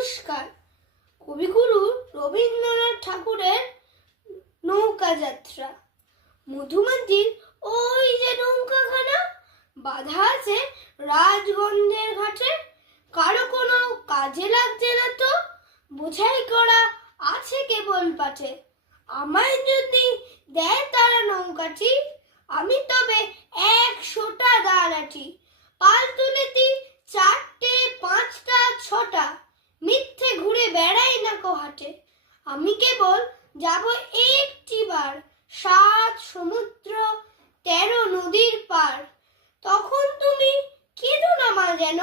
নমস্কার। কবিগুরু রবীন্দ্রনাথ ঠাকুরের নৌকা যাত্রা। মধুমাটির ওই যে নৌকাখানা বাঁধা আছে রাজগন্ধের ঘাটে, কারো কোনো কাজে লাগছে না তো, বোঝাই করা আছে কেবল পাঠে। আমায় যদি দেয় তারা নৌকাটি, আমি তবে 100টা দাঁড়াটি। পাল তুলেতি 4টে 5টা 6টা, মিথ্যে ঘুরে বেড়াই না কো হাটে। আমি কেবল যাব একটিবার 7 সমুদ্র 13 নদীর পার। তখন তুমি কেঁদো না মা যেন,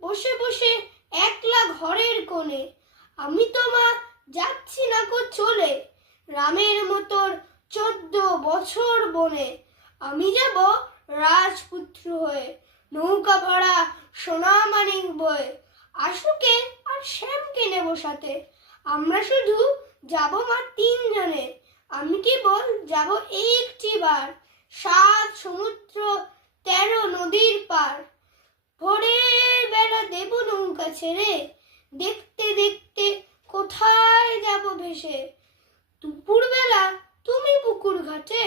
বসে বসে একলা ঘরের কোণে। আমি তোমার যাচ্ছি না কো চলে, রামের মতোর 14 বছর বনে। আমি যাব রাজপুত্র হয়ে, নৌকা ভরা সোনা মানিক বয়ে। আশুকে আর শ্যামকে নেব সাথে, আমরা শুধু যাব মা 3 জনে। আমি কেবল যাব একটিবার 7 সমুদ্র 13 নদীর পার। ভোরের বেলা দেব নৌকা ছেড়ে, দেখতে দেখতে কোথায় যাব ভেসে। দুপুর বেলা তুমি পুকুর ঘাটে,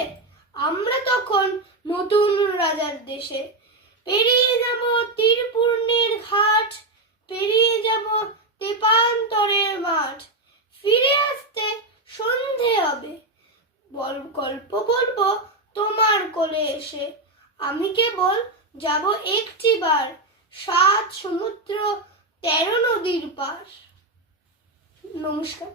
আমরা তখন নতুন রাজার দেশে। পেরিয়ে যাব তীরপূর্ণের ঘাট, পেরিয়ে যাব তেপান্তরের মাঠ। ফিরে আসতে সন্ধে হবে, গল্প বলবো তোমার কোলে এসে। আমি কেবল যাব একটিবার 7 সমুদ্র 13 নদীর পার। নমস্কার।